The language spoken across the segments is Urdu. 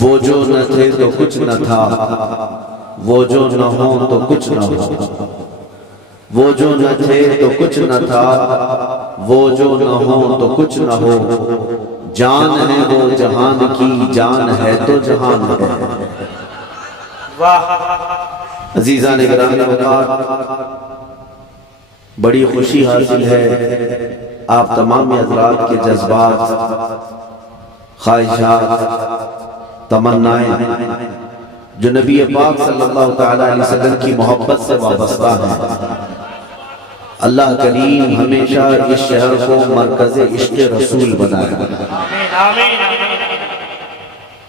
وہ جو نہ تھے تو کچھ نہ تھا، وہ جو نہ ہو تو کچھ نہ ہو، وہ جو نہ تھے تو کچھ نہ تھا، وہ جو نہ ہو تو کچھ نہ ہو، جان ہے وہ جہان کی، جان ہے تو جہان ہے۔ عزیزان گرامی اوقات، بڑی خوشی حاصل ہے آپ تمام حضرات کے جذبات، خواہشات، تمنائیں جو نبی پاک صلی اللہ تعالیٰ علیہ وسلم کی محبت سے وابستہ ہیں۔ اللہ کریم ہمیشہ اس شہر کو مرکز عشق رسول بنائے۔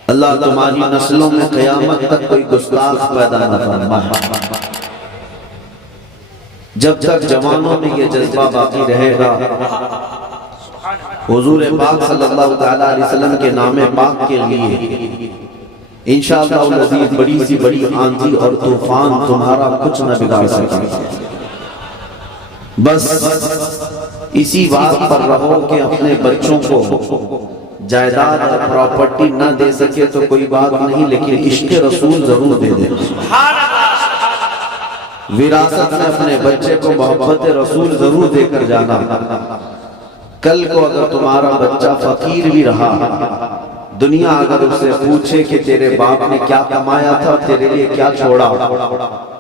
اللہ تمہاری نسلوں میں قیامت تک کوئی گستاخ پیدا نہ فرمائے۔ جب تک جوانوں میں یہ جذبہ باقی رہے گا، حضور پاک صلی اللہ تعالیٰ علیہ وسلم کے نام پاک کے لیے انشاءاللہ العزیز بڑی سی بڑی آندھی اور طوفان تمہارا کچھ نہ بگاڑ سکے۔ بس اسی بات پر رہو کہ اپنے بچوں کو جائیداد اور پراپرٹی نہ دے سکے تو کوئی بات نہیں، لیکن عشق رسول ضرور دے دے۔ وراثت میں اپنے بچے کو محبت رسول ضرور دے کر جانا۔ کل کو اگر تمہارا بچہ فقیر بھی رہا، دنیا اگر اس سے پوچھے کہ تیرے باپ نے کیا کمایا تھا، تیرے لیے کیا چھوڑا،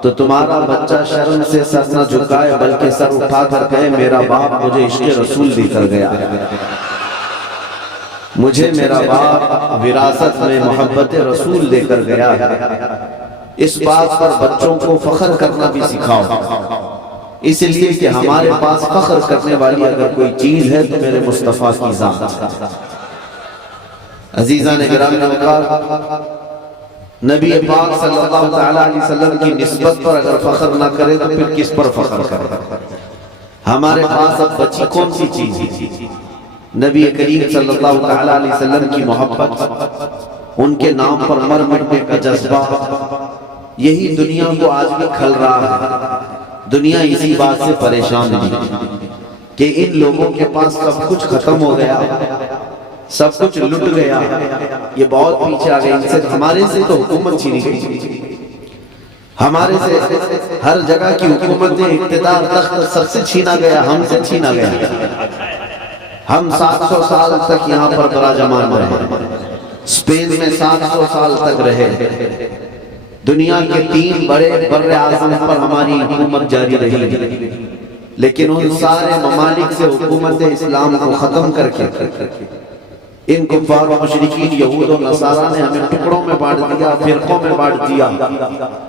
تو تمہارا بچہ شرم سے سر نہ جھکائے بلکہ سر اٹھا کر کہے میرا باپ مجھے عشق رسول دے کر گیا، مجھے میرا باپ وراثت میں محبت رسول دے کر گیا۔ اس بات پر بچوں کو فخر کرنا بھی سکھاؤ، اس لیے کہ ہمارے پاس فخر کرنے والی اگر کوئی چیز ہے تو میرے مصطفیٰ کی ذات۔ عزیزان گرامی اوقات، نبی پاک صلی اللہ تعالیٰ علیہ وسلم کی نسبت پر اگر فخر نہ کرے تو پھر کس پر فخر کرے؟ ہمارے پاس اب بچی کون سی چیز ہے؟ نبی کریم صلی اللہ تعالیٰ علیہ وسلم کی محبت، ان کے نام پر مر مٹنے کا جذبہ، یہی دنیا کو آج بھی کھل رہا ہے۔ دنیا اسی بات سے پریشان ہے کہ ان لوگوں کے پاس سب کچھ ختم ہو گیا، سب کچھ لٹ گیا، یہ بہت پیچھے آ گئے، ان سے ہمارے سے تو حکومت چھینی گئی، ہمارے سے ہر جگہ کی حکومت اقتدار تخت سب سے چھینا گیا، ہم سے چھینا گیا۔ ہم 700 سال تک یہاں پر براجمان رہے، اسپین میں 700 سال تک رہے، دنیا کے 3 بڑے بر اعظم پر ہماری حکومت جاری رہی، لیکن ان سارے ممالک سے حکومت اسلام کو ختم کر کے ان کفار و مشرکین یہود و نصارہ نے ہمیں ٹکڑوں میں بانٹ دیا، فرقوں میں بانٹ دیا،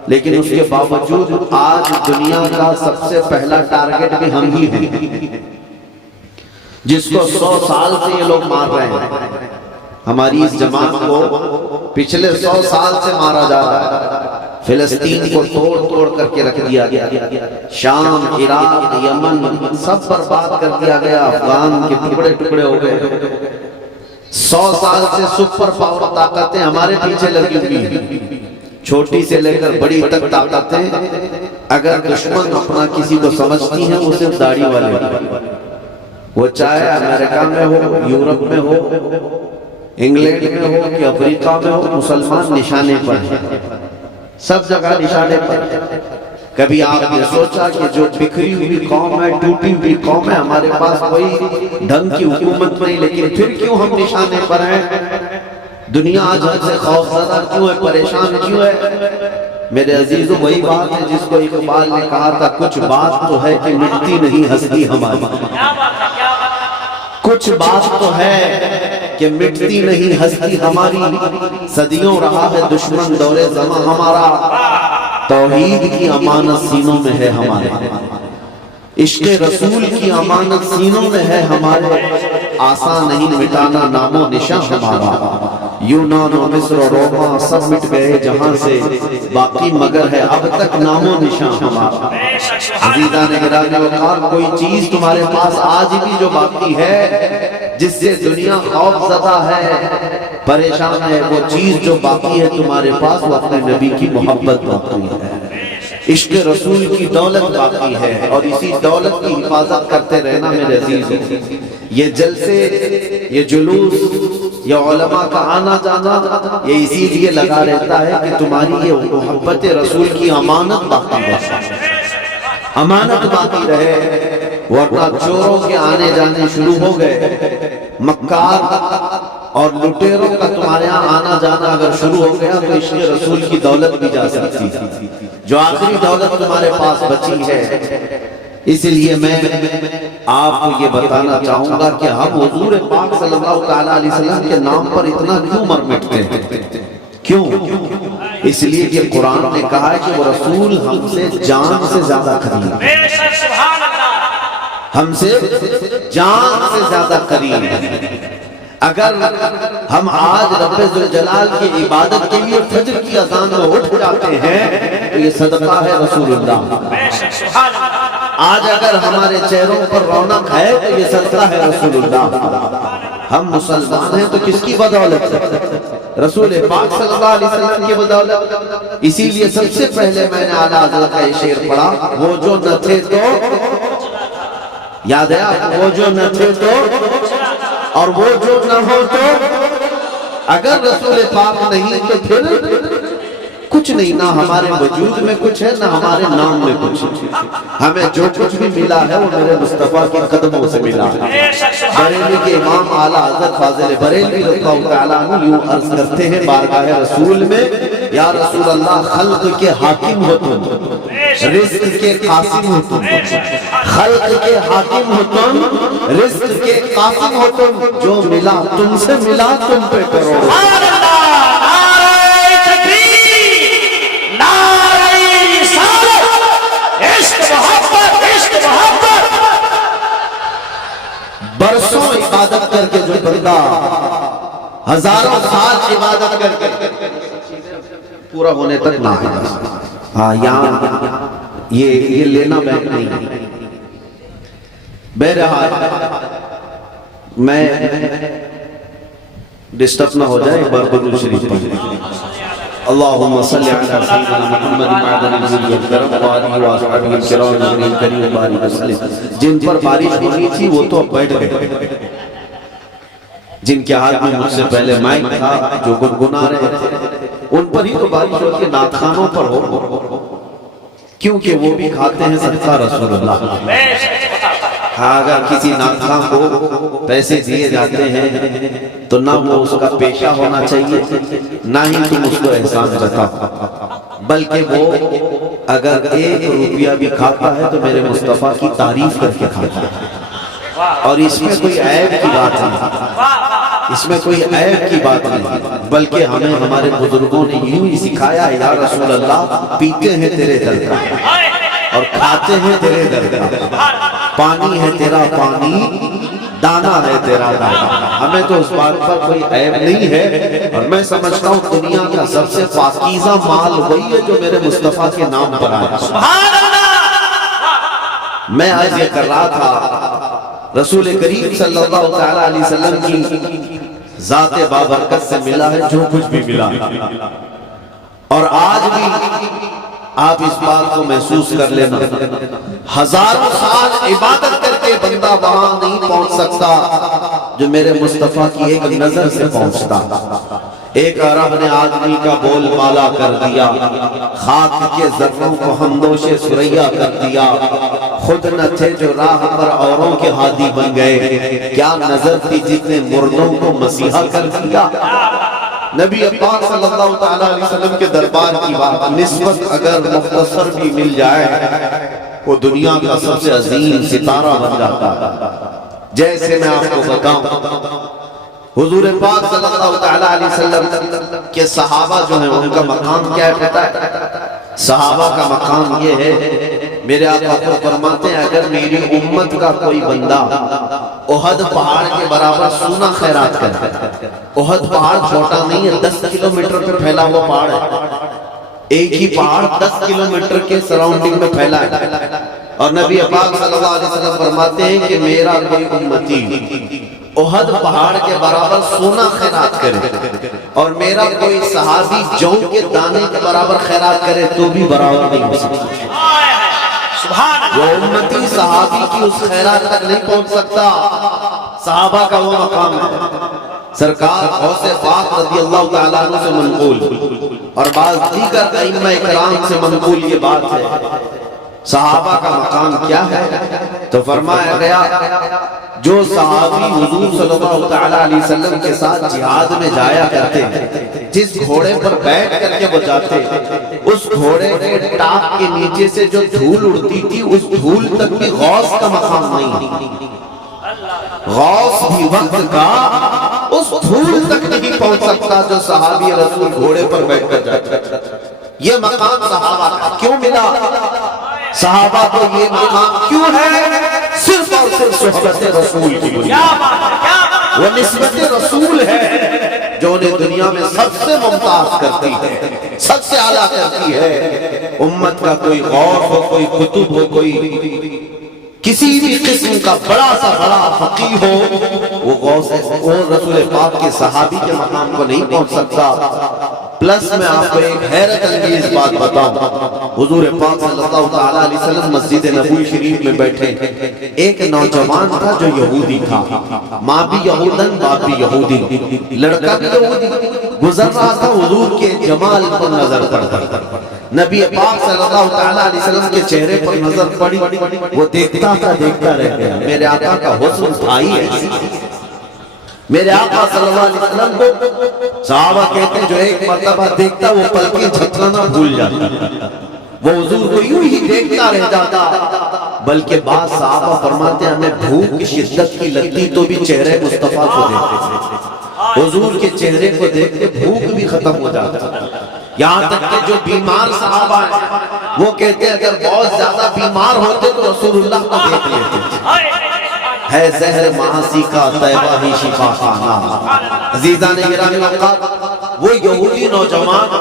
لیکن اس کے باوجود آج دنیا کا سب سے پہلا ٹارگٹ بھی ہم ہی ہیں، جس کو 100 سال سے یہ لوگ مار رہے ہیں۔ ہماری اس جماعت کو پچھلے 100 سال سے مارا جا رہا ہے، فلسطین کو توڑ توڑ کر کے رکھ دیا گیا، شام، عراق، یمن سب برباد کر دیا گیا، افغان کے ٹکڑے ٹکڑے ہو گئے۔ 100 سال سے سپر پاور طاقتیں ہمارے پیچھے لگی ہوئی ہیں، چھوٹی سے لے کر بڑی تک طاقتیں۔ اگر دشمن اپنا کسی کو سمجھتی ہیں وہ صرف داڑھی والے، وہ چاہے امریکہ میں ہو، یورپ میں ہو، انگلینڈ میں ہو کہ افریقہ میں ہو، مسلمان نشانے پر ہیں، سب جگہ نشانے پر۔ کبھی آپ نے سوچا کہ جو بکھری ہوئی قوم ہے، ٹوٹی ہوئی قوم ہے، ہمارے پاس کوئی ڈھنگ کی حکومت نہیں، لیکن پھر کیوں ہم نشانے پر ہیں؟ دنیا آج ہم سے خوف زدہ کیوں ہے، پریشان کیوں ہے؟ میرے عزیزو، وہی بات ہے جس کو اقبال نے کہا تھا، کچھ بات تو ہے کہ مٹتی نہیں ہستی ہماری، کچھ بات تو ہے کہ مٹتی نہیں ہستی ہماری، صدیوں رہا ہے دشمن دور زماں ہمارا، توحید کی امانت سینوں میں ہے ہمارے، عشق رسول کی امانت سینوں میں ہے ہمارے، آسان نہیں مٹانا نام و نشاں ہمارا، یونان و مصر و روما سب مٹ گئے جہاں سے، باقی مگر ہے اب تک نام و نشاں ہمارا۔ عزیزان گرامی اوقات، کوئی چیز تمہارے پاس آج بھی جو باقی ہے، جس سے دنیا خوف زدہ ہے، پریشان ہے، وہ چیز جو باقی ہے تمہارے پاس، وہ اپنے نبی کی محبت باقی ہے، عشق رسول کی دولت باقی ہے، اور اسی دولت کی حفاظت کرتے رہنا میرے عزیزوں۔ یہ جلسے، یہ جلوس، یہ علماء کا آنا جانا یہ اسی لیے لگا رہتا ہے کہ تمہاری یہ محبت رسول کی امانت باقی رہے، امانت باقی رہے، ورنہ چوروں کے آنے جانے شروع ہو گئے، مکار اور لٹیروں کا تمہارے یہاں آنا جانا اگر شروع ہو گیا تو عشق رسول کی دولت بھی جا سکتی، جو آخری دولت تمہارے پاس بچی ہے۔ اس لیے میں آپ کو یہ بتانا چاہوں گا کہ ہم حضور پاک صلی اللہ تعالیٰ علیہ وسلم کے نام پر اتنا کیوں مر مٹتے ہیں؟ کیوں؟ اس لیے کہ قرآن نے کہا ہے کہ وہ رسول ہم سے جان سے زیادہ قریب ہے، ہم سے جان سے زیادہ قریب ہے۔ اگر ہم آج رب ذوالجلال کی عبادت کے لیے فجر کی اذان میں اٹھ جاتے ہیں تو یہ صدقہ ہے رسول اللہ۔ آج اگر ہمارے چہروں پر رونق ہے تو یہ صدقہ ہے رسول اللہ۔ ہم مسلمان ہیں تو کس کی بدولت ہے؟ رسول پاک صلی اللہ علیہ وسلم کی بدولت۔ اسی لیے سب سے پہلے میں نے اعلیٰ حضرت کا یہ شعر پڑھا، وہ جو نہ تھے تو یاد ہے آپ، وہ جو نہ تھے تو اور وہ جو نہ ہو تو، اگر رسول پاک نہیں تو پھر کچھ نہیں، نہ ہمارے وجود میں کچھ ہے نہ ہمارے نام میں کچھ ہے۔ ہمیں جو کچھ بھی ملا ہے وہ میرے مصطفیٰ کے قدموں سے ملا ہے۔ بریلی کے امام اعلیٰ حضرت فاضل بریلوی رضی اللہ تعالیٰ عنہ یوں عرض کرتے ہیں بارگاہ رسول میں، یا رسول اللہ خلق کے حاکم ہو تم، رزق کے قاسم ہو تم، خلق کے حاکم ہو تم، رزق کے قاسم ہو تم، جو ملا تم سے ملا تم پہ کرو۔ برسوں عبادت کر کے جو بندہ ہزاروں سال عبادت کر کے پورا ہونے تک نہ ہے، ہاں یہاں یہ لینا بینک نہیں۔ بہرحال میں ڈسٹرب نہ ہو جائے، ایک بار درود شریف پڑھیں۔ اللہم صلی علی سیدنا محمد معدن الجود والکرم وآلہ وآصحابہ الکرام اجمعین کریم بارک وسلم۔ جن پر بارش ہونی تھی وہ تو اب بیٹھ گئے، جن کے ہاتھ میں مجھ سے پہلے مائک تھا جو گنگنا رہے تھے ان پر ہی تو بارش ہوتی ہے، نعت خانوں پر ہو، کیونکہ وہ بھی کھاتے ہیں صدقہ رسول اللہ۔ اگر کسی نعت خان کو پیسے دیے جاتے ہیں تو نہ وہ اس کا پیشہ ہونا چاہیے نہ ہی تم اس کو احسان جتاؤ، بلکہ وہ اگر 1 روپیہ بھی کھاتا ہے تو میرے مصطفیٰ کی تعریف کر کے کھاتا ہے، اور اس میں کوئی عیب کی بات نہیں، اس میں کوئی عیب کی بات نہیں، بلکہ ہمیں ہمارے بزرگوں نے یوں ہی سکھایا، یا رسول اللہ پیتے ہیں تیرے در کا اور کھاتے ہیں تیرے در کا، پانی ہے تیرا پانی، دانا ہے تیرا دانا۔ ہمیں تو اس بات پر کوئی عیب نہیں ہے، اور میں سمجھتا ہوں دنیا کا سب سے پاکیزہ مال وہی ہے جو میرے مصطفیٰ کے نام پر آیا۔ میں آج یہ کر رہا تھا، رسول کریم صلی اللہ تعالیٰ علیہ وسلم کی ذات بابرکت سے ملا ہے جو کچھ بھی ملا، اور آج بھی آپ اس بات کو محسوس کر لینا، ہزاروں سال عبادت کر کے بندہ وہاں نہیں پہنچ سکتا جو میرے مصطفیٰ کی ایک نظر سے پہنچتا۔ ایک عرب نے آدمی کا بول بالا کر دیا، خاک کے ذروں کو ہمدوش سریا کر دیا، خود نہ تھے جو راہ پر اوروں کے ہادی بن گئے، کیا نظر تھی جتنے مردوں کو مسیحا کر دیا۔ نبی پاک صلی اللہ تعالیٰ علیہ وسلم کے دربار کی بات نسبت اگر مختصر بھی مل جائے وہ دنیا کا سب سے عظیم ستارہ بن جاتا۔ جیسے میں آپ کو بتاؤں، حضور پاک صلی اللہ تعالیٰ علیہ وسلم کے صحابہ جو ہیں ان کا مقام کیا ہے پتہ ہے؟ صحابہ کا مقام یہ ہے، میرے آقا کو فرماتے ہیں اگر میری امت کا کوئی بندہ احد پہاڑ کے برابر سونا خیرات کرتا، احد پہاڑ چھوٹا نہیں ہے، 10 کلومیٹر پہ پھیلا ہوا پہاڑ ہے، ایک ہی پہاڑ 10 کلومیٹر کے سراؤنڈنگ میں پھیلا ہے، اور نبی پاک صلی اللہ علیہ وسلم فرماتے ہیں کہ میرا کوئی امتی احد پہاڑ کے برابر سونا خیرات کرے اور میرا کوئی صحابی جو کے دانے کے برابر خیرات کرے تو بھی برابر نہیں ہو سکتا۔ جو امتی صحابی کی اس خیرات تک نہیں پہنچ سکتا، صحابہ کا وہ مقام ہے۔ سرکار غوث پاک رضی اللہ تعالیٰ عنہ سے منقول اور بعض دیگر ائمہ کرام سے منقول یہ بات ہے، صحابہ کا مقام کیا ہے؟ تو فرمایا گیا جو صحابی حضور صلی اللہ تعالیٰ علیہ وسلم کے ساتھ جہاد میں جایا کرتے ہیں، جس گھوڑے پر بیٹھ کر کے وہ جاتے، اس گھوڑے کے ٹاپ کے نیچے سے جو دھول اڑتی تھی اس دھول تک بھی غوث کا مقام نہیں، غوث بھی وقت کا اس دھول تک نہیں پہنچ سکتا جو صحابی رسول گھوڑے پر بیٹھ کر جاتا۔ یہ مقام صحابہ کا کیوں ملا؟ صحابہ کو یہ مقام کیوں ہے؟ صرف اور صرف صحبت رسول کی بنیاد، وہ نسبت رسول ہے جو انہیں دنیا میں سب سے ممتاز کرتی ہے، سب سے اعلیٰ کرتی ہے۔ امت کا کوئی غوث ہو، کوئی قطب ہو، کوئی کسی بھی قسم کا بڑا سا بڑا فقیہ ہو، وہ غوث وہ رسول پاک کے صحابی کے مقام کو نہیں پہنچ سکتا۔ پلس میں آپ کو ایک حیرت انگیز بات بتاؤں، حضور پاک صلی اللہ تعالیٰ علیہ وسلم مسجد نبوی شریف میں بیٹھے، ایک نوجوان تھا جو یہودی تھا، ماں بھی یہودن باپ بھی یہودی، لڑکا بھی یہودی، گزر رہا تھا، حضور کے جمال پر نظر پڑتا، نبی پاک صلی اللہ تعالیٰ علیہ وسلم کے چہرے پر نظر پڑی، وہ دیکھتا رہ گیا، میرے آقا کا حسن بھائی ہے، میرے آقا صلی اللہ علیہ وسلم کو صحابہ کہتے ہیں جو ایک مرتبہ دیکھتا وہ پلکیں جھپکنا بھول جاتا، وہ حضور کو یوں ہی دیکھتا رہ جاتا، بلکہ بعض صحابہ فرماتے ہیں ہمیں بھوک شدت کی لگتی تو بھی چہرے مصطفیٰ کو دیکھتے، حضور کے چہرے کو دیکھتے بھوک بھی ختم ہو جاتا۔ یہاں تک کہ جو بیمار صحابہ ہیں وہ کہتے ہیں اگر بہت زیادہ بیمار ہوتے تو رسول اللہ کو دیکھ لیتے، ہے زہر معاصی کا طیبہ ہی شفا خانہ۔ عزیزان گرامی اوقات، وہ یہودی نوجوان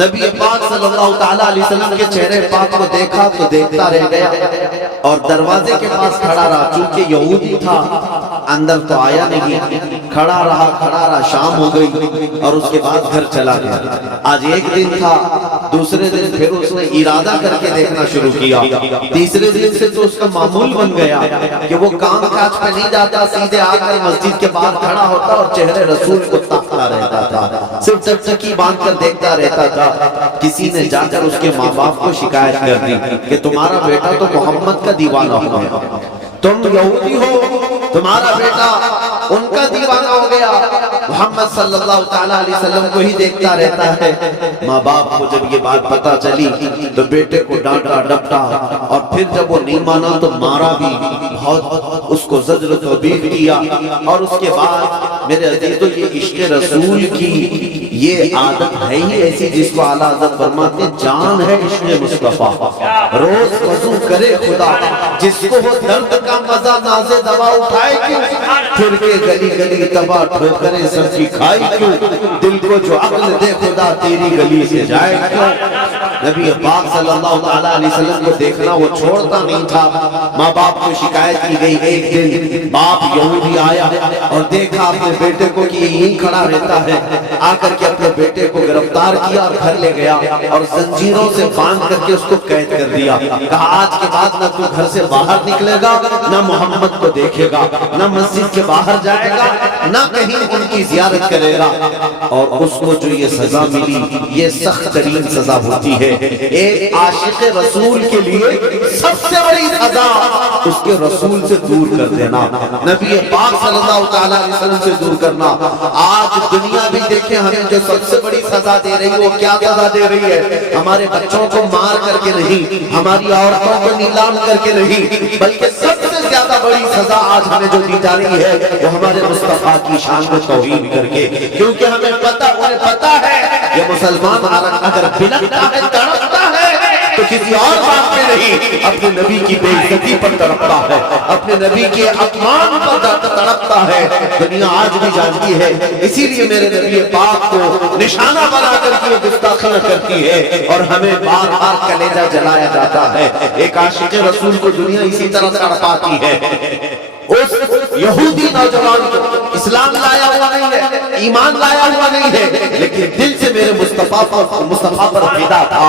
نبی پاک صلی اللہ تعالیٰ علیہ وسلم کے چہرے پاک کو دیکھا تو دیکھتا رہ گیا اور دروازے کے پاس کھڑا رہا، چونکہ یہودی تھا اندر تو آیا نہیں، کھڑا رہا، شام ہو گئی اور اس کے بعد گھر چلا گیا۔ آج ایک دن تھا، دوسرے دن پھر اس نے ارادہ کر کے دیکھنا شروع کیا، تیسرے دن سے تو اس کا معمول بن گیا کہ وہ کام کاج پہ نہیں جاتا، سیدھے آ کر مسجد کے باہر کھڑا ہوتا اور چہرے رسول کو تاکتا رہتا تھا، صرف ٹکٹکی باندھ کر دیکھتا رہتا تھا۔ کسی نے جا کر اس کے ماں باپ کو شکایت کر دی کہ تمہارا بیٹا تو محمد کا دیوانہ ہو گیا، تم یہودی ہو، تمہارا بیٹا ان کا دیوانہ ہو گیا، محمد صلی اللہ تعالیٰ علیہ وسلم کو ہی دیکھتا رہتا ہے۔ ماں باپ کو جب یہ بات پتا چلی تو بیٹے کو ڈانٹا ڈپٹا اور پھر جب وہ نہیں مانا تو مارا بھی، بہت اس کو زجر و توبیخ کیا۔ اور اس کے بعد میرے عزیزو یہ عشق رسول کی یہ عادت ہے ہی ایسی جس کو اعلیٰ حضرت فرماتے ہیں جان ہے عشق مصطفیٰ، روز وضو کرے خدا جس کو وہ درد کا مزہ ناز دوا اٹھائے کیوں، پھر کے گلی گلی تباہ ٹھوکریں سب کی کھائی کیوں، دل کو جو عقل دے خدا تیری گلی سے جائے کیوں۔ نبی پاک صلی اللہ تعالیٰ علیہ وسلم کو دیکھنا وہ چھوڑتا نہیں تھا۔ ماں باپ کو شکایت کی گئی، ایک دن باپ یہودی آیا اور دیکھا اپنے بیٹے کو کہ یہ یہیں کھڑا رہتا ہے، آ کر کے اپنے بیٹے کو گرفتار کیا اور گھر لے گیا اور زنجیروں سے باندھ کر کے اس کو قید کر دیا، کہا آج کے بعد نہ تو گھر سے باہر نکلے گا، نہ محمد کو دیکھے گا، نہ مسجد کے باہر جائے گا، نہ کہیں ان کی زیارت کرے گا۔ اور اس کو جو یہ سزا ملی یہ سخت ترین سزا ہوتی ہے۔ ایک عاشق رسول کے لیے سب سے بڑی سزا اس کے رسول سے دور کر دینا، نبی پاک صلی اللہ تعالیٰ علیہ وسلم سے دور کرنا۔ آج دنیا بھی دیکھیں ہمیں جو سب سے بڑی سزا دے رہی ہے وہ کیا سزا دے رہی ہے؟ ہمارے بچوں کو مار کر کے نہیں، ہماری عورتوں کو نیلام کر کے نہیں، بلکہ سب سے زیادہ بڑی سزا آج ہمیں جو دی جا رہی ہے وہ ہمارے مصطفیٰ کی شان میں توہین کر کے، کیونکہ ہمیں انہیں پتا ہے یہ مسلمان اگر بلکتا ہے تڑپتا ہے تو کسی اور بات پہ نہیں، اپنے نبی کی بے عزتی پر تڑپتا ہے، اپنے نبی کے اپمان پر تڑپتا ہے۔ دنیا آج بھی جانتی ہے، اسی لیے میرے نبی پاک کو نشانہ بنا کر کے وہ گستاخیاں کرتی ہے اور ہمیں بار بار کلیجہ جلایا جاتا ہے۔ ایک عاشق رسول کو دنیا اسی طرح تڑپاتی ہے۔ اس یہودی نوجوان کو اسلام لایا ہوا نہیں ہے، ایمان لایا ہوا نہیں ہے، لیکن دل سے میرے مصطفیٰ پر فدا تھا۔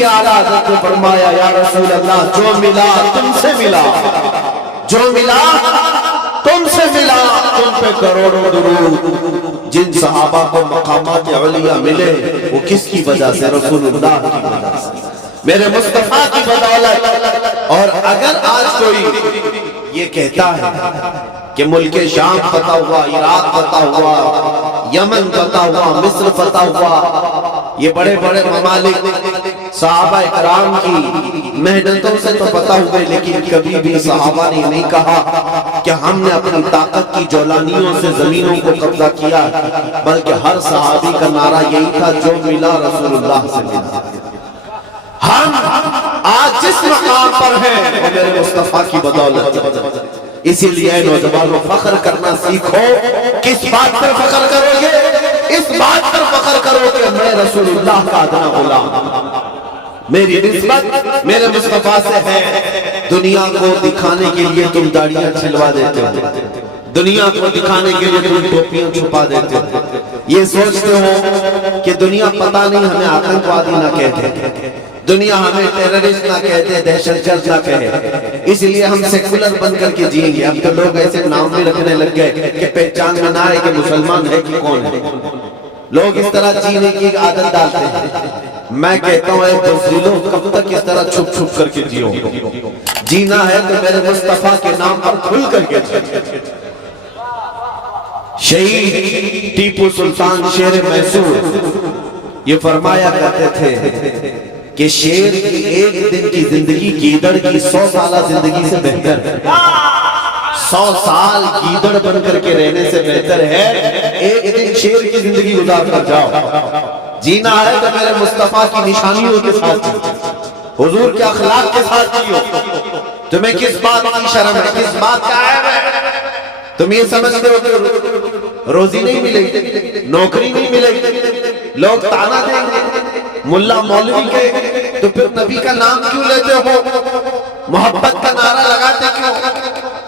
لیے اعلیٰ حضرت نے فرمایا یا رسول اللہ جو ملا تم سے ملا، جو ملا تم سے ملا، تم پہ کروڑوں درود۔ جن صحابہ کو مقامات علیہ ملے وہ کس کی وجہ سے؟ رسول اللہ کی وجہ سے، میرے مصطفیٰ کی بدولت۔ اور اگر آج کوئی یہ کہتا ہے کہ ملک شام فتح ہوا، عراق فتح ہوا، یمن فتح ہوا، مصر فتح ہوا، یہ بڑے بڑے ممالک صحابہ اکرام کی محنتوں سے تو فتح ہوئے، لیکن کبھی بھی صحابہ نے نہیں کہا کہ ہم نے اپنی طاقت کی جولانیوں سے زمینوں کو قبضہ کیا، بلکہ ہر صحابی کا نعرہ یہی تھا جو ملا رسول اللہ سے ملا۔ ہم آج جس مقام پر ہیں وہ میرے مصطفیٰ کی بدولت۔ اسی لیے اے نوجوانوں فخر کرنا سیکھو۔ کس بات پر فخر کرو گے؟ اس بات پر فخر کرو کہ میں رسول اللہ کا ادنا غلام، میری نسبت میرے مصطفیٰ سے ہے۔ دنیا کو دکھانے کے لیے تم داڑیاں چھلوا دیتے ہو، دنیا کو دکھانے کے لیے تم ٹوپیاں چھپا دیتے ہو، یہ سوچتے ہو کہ دنیا پتہ نہیں ہمیں آتنکوادی نہ کہتے، دنیا ہمیں ٹیررسٹ نہ کہتے، دہشت گرد نہ کہے، اس لیے ہم سیکولر بن کر کے جئیں گے۔ اب تو لوگ ایسے نام بھی رکھنے لگ گئے کہ پہچان میں نہ آئے کہ مسلمان ہے کہ کون ہے، لوگ اس طرح جینے کی عادت ڈالتے ہیں۔ میں کہتا ہوں اے بزدلوں کب تک اس طرح چھپ چھپ کر کے جیو؟ جینا ہے تو میرے مصطفیٰ کے نام پر کھل کر کے جیو۔ شہید ٹیپو سلطان شیر میسور یہ فرمایا کرتے تھے کہ شیر کی ایک دن کی زندگی گیدڑ کی 100 سالہ زندگی سے بہتر ہے۔ 100 سال گیدڑ بن کر کے رہنے سے بہتر ہے ایک دن شیر کی زندگی گزار کر جاؤ۔ جینا ہے تو میرے مصطفیٰ کی نشانیوں کے ساتھ جیو، حضور کے اخلاق کے ساتھ جیو۔ تمہیں کس بات کی شرم ہے، کس بات کا عیب ہے؟ تم یہ سمجھتے ہو کہ روزی نہیں ملے گی، نوکری نہیں ملے گی، لوگ تانا دیں گے، ملا مولوی کہے تو پھر نبی کا نام کیوں لیتے ہو؟ محبت کا نعرہ لگاتے کیوں؟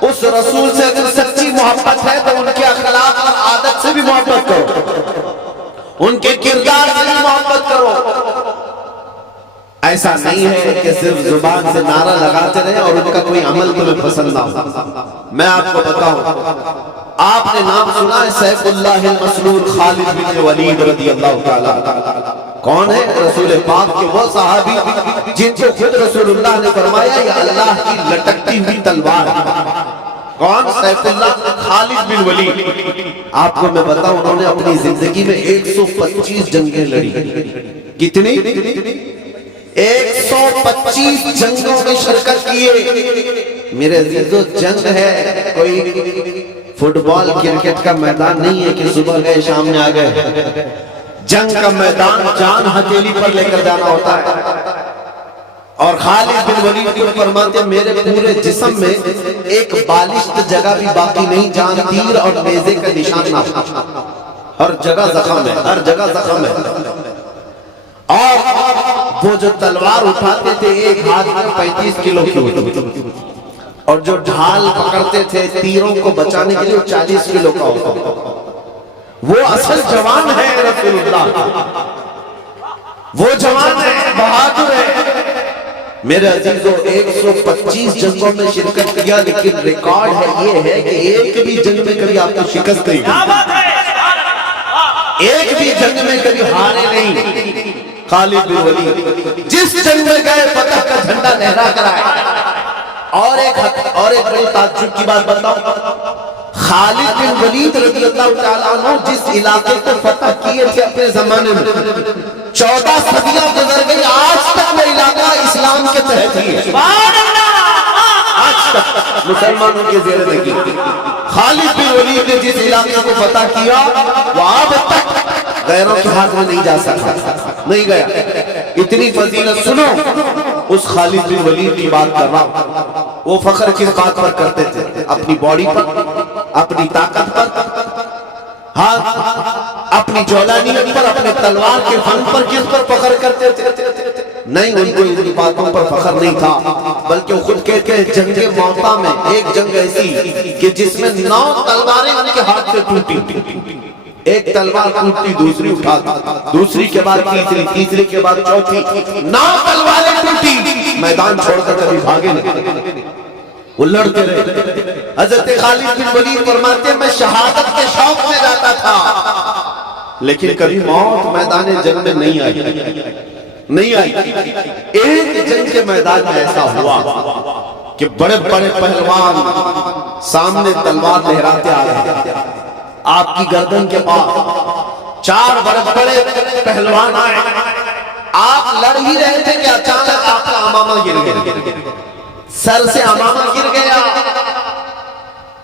اس رسول سے اگر سچی محبت ہے تو ان کے اخلاق اور عادت سے بھی محبت کرو، ان کے کردار سے بھی محبت کرو۔ ایسا نہیں ہے کہ صرف زبان سے نعرہ لگاتے رہے اور ان کا کوئی عمل تمہیں پسند نہ ہو۔ میں آپ کو بتاؤں، آپ نے نام سنا ہے سیف اللہ المسلول خالد بن ولید رضی اللہ تعالیٰ؟ کون ہے؟ رسول پاک کے وہ صحابی جن کو خود رسول اللہ نے فرمایا یہ اللہ کی لٹکتی ہوئی تلوار۔ کون؟ سیف اللہ خالد بن ولید۔ آپ کو میں بتاؤں انہوں نے اپنی زندگی میں 125 جنگیں لڑی۔ کتنی؟ 125 جنگوں میں شرکت کیے۔ میرے عزیزو جنگ ہے کوئی فٹ بال کرکٹ کا میدان نہیں ہے کہ صبح گئے شام میں آ گئے۔ جنگ کا میدان جان ہتھیلی پر لے کر جانا ہوتا ہے۔ اور خالد بن ولید کو فرماتے ہیں میرے پورے جسم میں ایک بالشت جگہ بھی باقی نہیں جان تیر اور نیزے کا نشان نہ ہو، ہر جگہ زخم ہے، ہر جگہ زخم ہے۔ اور وہ جو تلوار اٹھاتے تھے ایک ہاتھ میں 35 کلو کی ہوتی تھی، اور جو ڈھال پکڑتے تھے تیروں کو بچانے کے لیے 40 کلو کا ہوتا۔ وہ اصل جوان ہے رسول اللہ، وہ جوان ہے، بہادر ہے۔ میرے عزیزو 125 جنگوں میں شرکت کیا، لیکن ریکارڈ ہے یہ ہے کہ ایک بھی جنگ میں کبھی آپ کو شکست نہیں ہوئی، ایک بھی جنگ میں کبھی ہارے نہیں۔ خالد بن ولید جس جنگ میں گئے فتح کا جھنڈا لہرا کر آئے۔ اور ایک بڑی تعجب کی بات بتاؤں، خالد بن ولید رضی اللہ تعالیٰ عنہ جس علاقے کو فتح کیے تھے اپنے زمانے میں 14 صدیاں گزر گئی، آج تک وہ علاقہ اسلام کے تحت ہی ہے، آج تک مسلمانوں کے زیر نگی۔ خالد بن ولید نے جس علاقے کو فتح کیا وہ آج تک غیروں کے ہاتھ میں نہیں جا سکا، نہیں گیا۔ اتنی فضیلت سنو، اس خالد بن ولید کی بات کر رہا ہوں۔ وہ فخر کس بات پر کرتے تھے؟ اپنی باڈی پر، اپنی طاقت پر، ہاں اپنی جولانیت پر، اپنے تلوار کے فن پر کس پر فخر کرتے تھے؟ نہیں، ان کو ان باتوں پر فخر نہیں تھا، بلکہ وہ خود کہتے ہیں جنگ موتا میں ایک جنگ ایسی کہ جس میں 9 تلواریں ان کے ہاتھ سے ٹوٹی، ایک تلوار ٹوٹتی دوسری اٹھاتی، دوسری کے بعد تیسری، تیسری کے بعد چوتھی، 9 تلواریں ٹوٹی، میدان چھوڑ کر کبھی بھاگے نہیں، وہ لڑتے رہے۔ حضرت خالد بن ولید فرماتے ہیں میں شہادت کے شوق میں جاتا تھا لیکن کبھی موت میدان جنگ میں نہیں آئی۔ ایک جنگ کے میدان میں ایسا ہوا کہ بڑے بڑے پہلوان سامنے تلوار لہراتے آ رہے، آپ کی گردن کے پاس 4 بڑے بڑے پہلوان آئے، آپ لڑ ہی رہے تھے کہ اچانک آپ کا امامہ گر گیا، سر سے امامہ گر گیا۔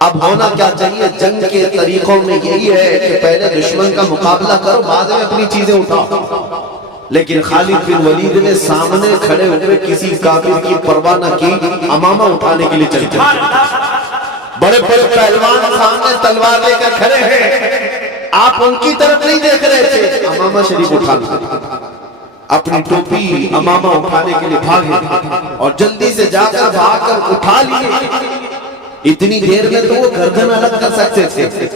اب ہونا کیا چاہیے؟ جنگ کے طریقوں میں یہی ہے کہ پہلے دشمن کا مقابلہ کرو، بعد میں اپنی چیزیں اٹھاؤ، لیکن خالد بن ولید نے سامنے کھڑے ہوئے کسی کافر کی پرواہ نہ کی، امامہ اٹھانے کے لیے چل پڑے۔ بڑے بڑے پہلوان سامنے تلوار لے کر کھڑے ہیں، آپ ان کی طرف نہیں دیکھ رہے تھے، امامہ شریف اٹھا لیا، اپنی ٹوپی امامہ اٹھانے کے لیے بھاگے اور جلدی سے جا کر بھاگ کر اٹھا لیے۔ اتنی دیر میں تو وہ گردن الگ کر سکتے تھے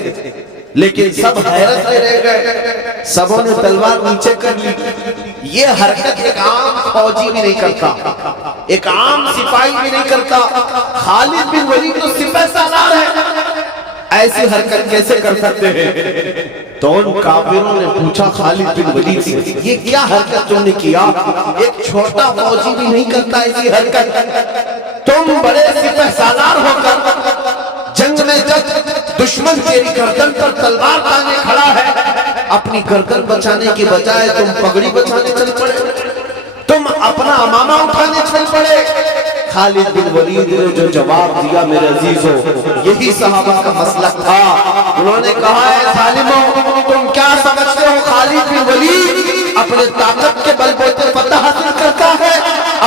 لیکن سب حیرت میں رہ گئے، سبوں نے تلوار نیچے کر لی۔ یہ حرکت ایک عام فوجی بھی نہیں کرتا، ایک عام سپاہی بھی نہیں کرتا، خالد بن ولید تو سپہ سالار ہے، ایسی حرکت کیسے کر سکتے ہیں؟ تو ان کافروں نے پوچھا خالد بن ولید سے یہ کیا حرکت تم نے کیا؟ ایک چھوٹا فوجی بھی نہیں کرتا ایسی حرکت، تم بڑے سپہ سالار ہو کر جنگ میں جب دشمن تیری گردن پر تلوار تانے کھڑا ہے، اپنی گردن بچانے کی بجائے تم پگڑی بچانے چل پڑے، تم اپنا امامہ اٹھانے چل پڑے۔ خالد بن ولید نے جو جواب دیا میرے عزیزو، یہی صحابہ کا مسلک تھا۔ انہوں نے کہا ہے ظالموں تم کیا سمجھتے ہو خالد بن ولید اپنے طاقت کے بل بوتے فتح حاصل کرتا ہے،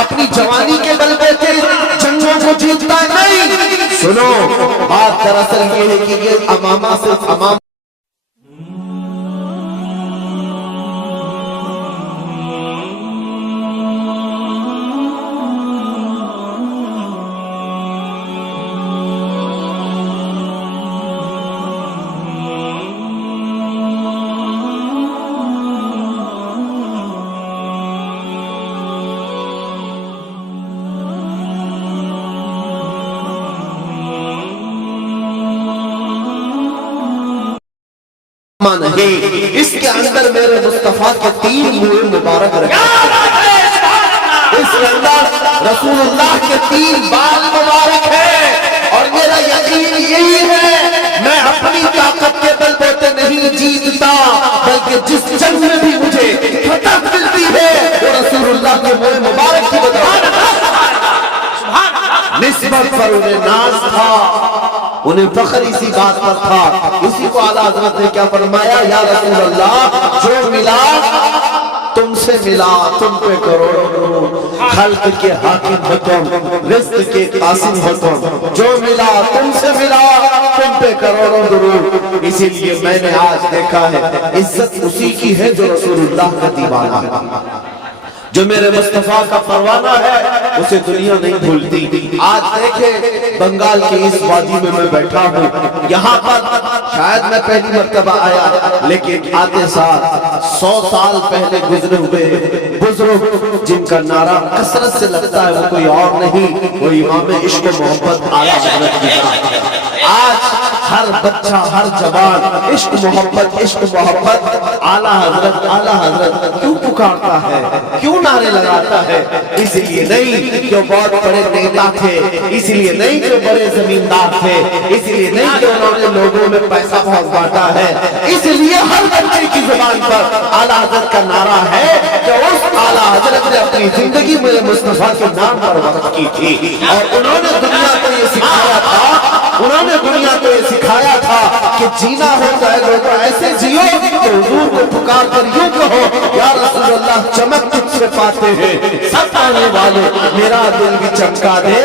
اپنی جوانی کے بل بوتے جنگوں کو جیتتا ہے؟ نہیں، سنو بات دراصل یہ ہے کہ یہ امامہ صرف امامہ نہیں، اس کے اندر میرے مصطفیٰ کے 3 منہ مبارک رکھے، اس کے اندر رسول اللہ کے 3 بال مبارک ہے، اور میرا یقین یہی ہے میں اپنی طاقت کے بل بوتے نہیں جیتتا، بلکہ جس جنگ میں بھی مجھے فتح ملتی ہے وہ رسول اللہ کے منہ مبارک کی وجہ نسبت پر انہیں ناز تھا، انہیں فخر اسی بات پر تھا۔ اسی کو اعلیٰ حضرت نے کیا فرمایا، یا رسول اللہ جو ملا تم سے ملا تم پہ کروڑوں، خلق کے حاکم ہو تم، رزق کے قاسم ہو تم، جو ملا تم سے ملا تم پہ کروڑوں درود۔ اسی لیے میں نے آج دیکھا ہے عزت اسی کی ہے جو رسول اللہ کا دیوانہ ہے، جو میرے مصطفیٰ کا پروانہ ہے، اسے دنیا نہیں بھولتی۔ آج دیکھیں بنگال کی اس وادی میں بیٹھا ہوں، یہاں پر شاید میں پہلی مرتبہ آیا، لیکن آتے سال 100 سال پہلے گزرے ہوئے بزرگ جن کا نعرہ کثرت سے لگتا ہے وہ کوئی اور نہیں، وہ امام عشق و محبت اعلیٰ حضرت کی ذات۔ آج ہر بچہ ہر جوان عشق محبت اعلیٰ حضرت کیوں پکارتا ہے، کیوں نعرے لگاتا ہے؟ اس لیے نہیں کہ بہت بڑے نیتا تھے، اس لیے نہیں کہ بڑے زمیندار تھے، اس لیے نہیں کہ انہوں نے لوگوں میں پیسہ بہت بانٹا ہے، اس لیے ہر بچے کی زبان پر اعلیٰ حضرت کا نعرہ ہے کہ اس اعلیٰ حضرت نے اپنی زندگی میرے مصطفیٰ کے نام پر وقف کی تھی، اور انہوں نے دنیا کو یہ سکھایا تھا کہ جینا ہوتا ہے لوگوں ایسے جیو کہ حضور کو پکار کر یوں کہو یا رسول اللہ چمک تجھ سے پاتے ہیں سب آنے والے، میرا دل بھی چمکا دے،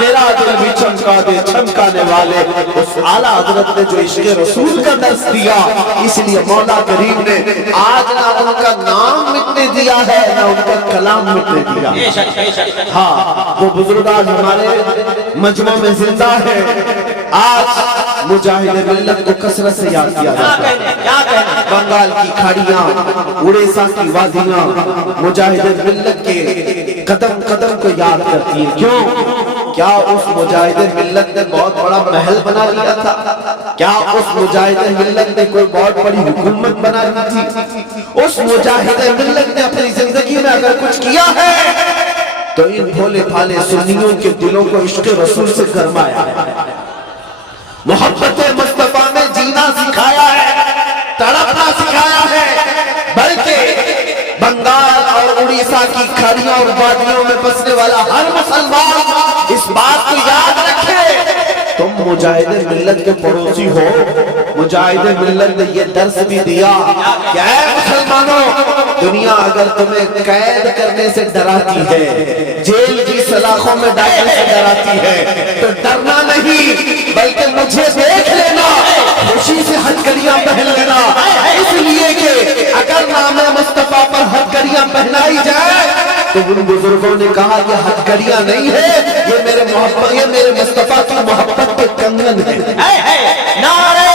میرا تیرا دل بھی چمکا دے چمکانے والے اس اعلیٰ حضرت نے جو عشق رسول کا درس دیا، اس لیے مولا کریم نے آج نہ ان کا نام مٹنے دیا ہے نہ ان کا کلام مٹنے دیا۔ ہاں، وہ بزرگان ہمارے مجمع میں زندہ ہے، آج مجاہد ملت کو کثرت سے یاد کیا جاتا ہے۔ بنگال کی کھاڑیاں، اڑیسہ کی وادیاں مجاہد ملت کے قدم قدم کو یاد کرتی ہیں۔ کیوں؟ کیا اس مجاہد ملت نے بہت بڑا محل بنا لیا تھا؟ کیا اس مجاہد ملت نے کوئی بہت بڑی حکومت بنا لی تھی؟ اس مجاہد ملت نے اپنی زندگی میں اگر کچھ کیا ہے تو ان بھولے بھالے سنیوں کے دلوں کو عشق رسول سے گرمایا ہے، محبت مصطفیٰ میں جینا سکھایا ہے، تڑپنا سکھایا ہے۔ بلکہ بنگال اور اڑیسہ کی کھاڑیوں اور وادیوں میں بسنے والا ہر مسلمان اس بات کو یاد رکھے، تم مجاہد ملت کے پڑوسی ہو۔ مجاہد ملت نے یہ درس بھی دیا کہ اے مسلمانوں، دنیا اگر تمہیں قید کرنے سے ڈراتی ہے، جیل کی سلاخوں میں ڈالنے سے ڈراتی ہے، تو ڈرنا نہیں بلکہ مجھے دیکھ لینا، خوشی سے ہتھکڑیاں پہن لینا، اس لیے کہ اگر نام مصطفیٰ پر ہتھکڑیاں پہنائی جائے تو ان بزرگوں نے کہا یہ ہتھکڑیاں نہیں ہے، یہ میرے مصطفیٰ کی محبت کے کنگن ہے۔ نعرہ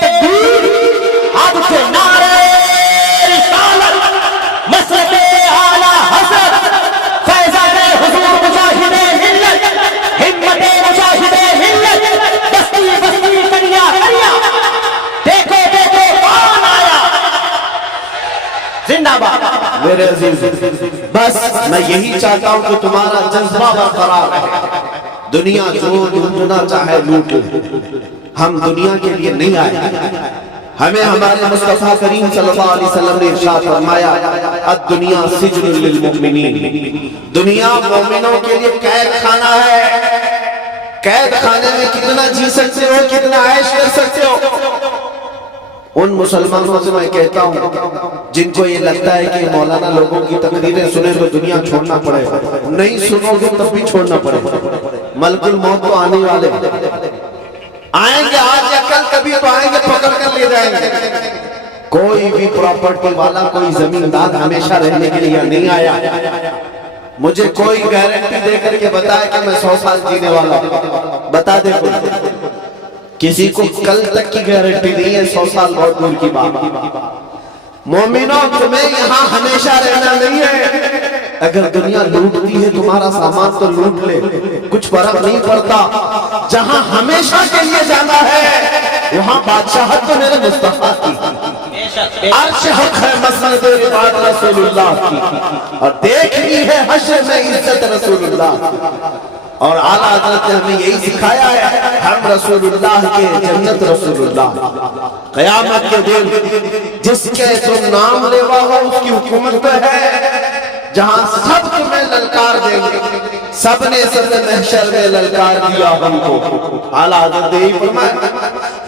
تکبیر، اب سے نعرہ رسالت، مسلک اعلیٰ حضرت فیضان حضور مجاہد ملت، ہمت مجاہد ملت، بستی بستی کریا کریا، دیکھو دیکھو کون آیا، زندہ باد۔ میرے عزیز، بس میں یہی چاہتا ہوں کہ تمہارا جذبہ برقرار رہے، دنیا جو لوٹنا چاہے لوٹ لے، ہم دنیا کے لیے نہیں آئے۔ ہمیں ہمارے مصطفیٰ کریم صلی اللہ علیہ وسلم نے ارشاد فرمایا الدنیا سجن للمؤمنین، دنیا مومنوں کے لیے قید خانہ ہے۔ قید خانے میں کتنا جی سکتے ہو، کتنا عیش کر سکتے ہو۔ ان مسلمانوں سے میں کہتا ہوں جن کو یہ لگتا ہے کہ مولانا لوگوں کی تقریریں سنیں تو دنیا چھوڑنا پڑے گا، نہیں سنو گے تب بھی چھوڑنا پڑے گا۔ ملک الموت تو آنے والے آئیں گے، آج یا کل کبھی تو آئیں گے، پکڑ کر لے جائیں گے۔ کوئی بھی پراپرٹی والا، کوئی زمیندار ہمیشہ رہنے کے لیے نہیں آیا۔ مجھے کوئی گارنٹی دے کر کے بتائے کہ میں 100 سال جینے والا ہوں، بتا دے کوئی۔ کسی کو کل تک کی گارنٹی نہیں ہے، 100 سال بہت دور کی بات۔ مومنوں، تمہیں یہاں ہمیشہ رہنا نہیں ہے۔ اگر دنیا لوٹتی ہے تمہارا سامان تو لوٹ لے، کچھ فرق نہیں پڑتا۔ جہاں ہمیشہ کے لیے جانا ہے وہاں بادشاہت تو میرے مصطفیٰ کی، عرش حق ہے مسند رفعت رسول اللہ کی، اور دیکھنی ہے حشر میں عزت رسول اللہ۔ اور اعلیٰ حضرت نے ہمیں یہی سکھایا ہے، ہم رسول اللہ کے، جنت رسول اللہ۔ قیامت کے دن جس کے تم نام لیوا ہو اس کی حکومت پہ ہے، جہاں سب تمہیں للکار دیں گے، سب نے سب محشر میں للکار دیا ہم کو۔ اعلیٰ حضرت نے یہی فرمایا،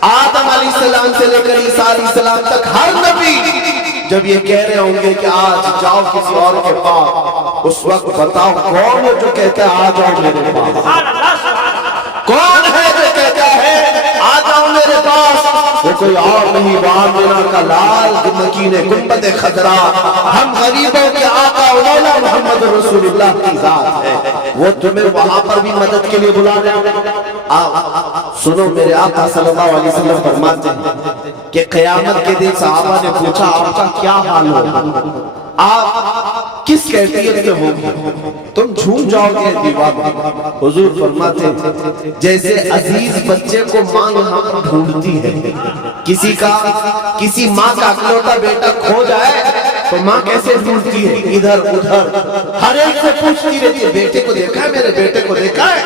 آدم علیہ السلام سے لے کر عیسیٰ علیہ السلام تک ہر نبی جب یہ کہہ رہے ہوں گے کہ آج جاؤ کسی اور کے پاس، اس وقت بتاؤ کون ہے جو کہتا ہے آ جاؤ میرے پاس؟ کون ہے جو کہتا ہے آ جاؤ میرے پاس؟ وہ کوئی اور نہیں، آمنہ کا لال مکین گنبد خضرا، ہم غریبوں کے آقا مولا محمد رسول اللہ کی ذات ہے۔ وہ تمہیں وہاں پر بھی مدد کے لیے بلا رہے ہیں۔ سنو، میرے آقا صلی اللہ علیہ وسلم فرماتے ہیں کہ قیامت کے دن صحابہ نے پوچھا آپ کا کیا حال ہوگا، آپ کس کیفیت میں ہوں گے، تم جھوم جاؤ گے دیوار۔ حضور فرماتے ہیں جیسے عزیز بچے کو ماں یہاں پر ڈھونڈتی ہے، کسی ماں کا اکلوتا بیٹا کھو جائے تو ماں کیسے ڈھونڈتی ہے، ادھر ادھر ہر ایک سے پوچھتی رہتی ہے بیٹے کو دیکھا ہے، میرے بیٹے کو دیکھا ہے۔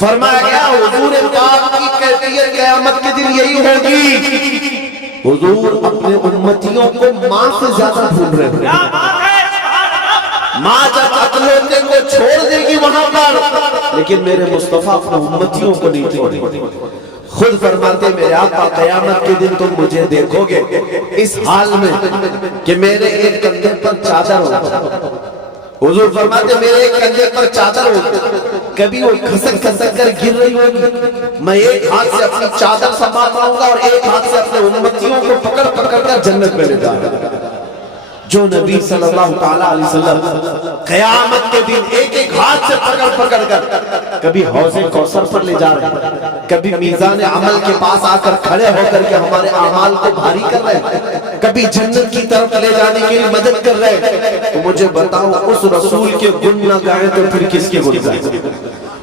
فرمایا گیا حضور پاک کی کیفیت قیامت کے دن یہی ہوگی، حضور اپنے امتیوں کو ماں سے زیادہ ڈھونڈ رہے ہیں۔ ماں جب اکلوتے کو چھوڑ دے گی وہاں پر، لیکن میرے مصطفیٰ اپنے امتیوں کو نہیں چھوڑیں گے۔ خود فرماتے میرے آقا قیامت کے دن تم مجھے دیکھو گے اس حال میں کہ میرے ایک کندھے پر چادر ہوگا حضور فرماتے میرے ایک کندھے پر چادر ہوگی، کبھی وہ کھسک کھسک کر گر رہی ہوگی، میں ایک ہاتھ سے اپنی چادر سنبھال رہا ہوں گا اور ایک ہاتھ سے اپنے امتیوں کو پکڑ پکڑ کر جنت میں لے جا رہا ہوں۔ جو نبی صلی اللہ تعالیٰ علیہ وسلم قیامت کے دن ایک ایک ہاتھ سے پکڑ پکڑ کر کبھی حوض کوثر پر لے جا رہے ہیں، کبھی میزان عمل کے پاس آ کر کھڑے ہو کر کے ہمارے اعمال کو بھاری کر رہے ہیں، کبھی جنت کی طرف لے جانے کے لیے مدد کر رہے ہیں، تو مجھے بتاؤ اس رسول کے گن نہ گائیں تو پھر کس کے گن گائیں؟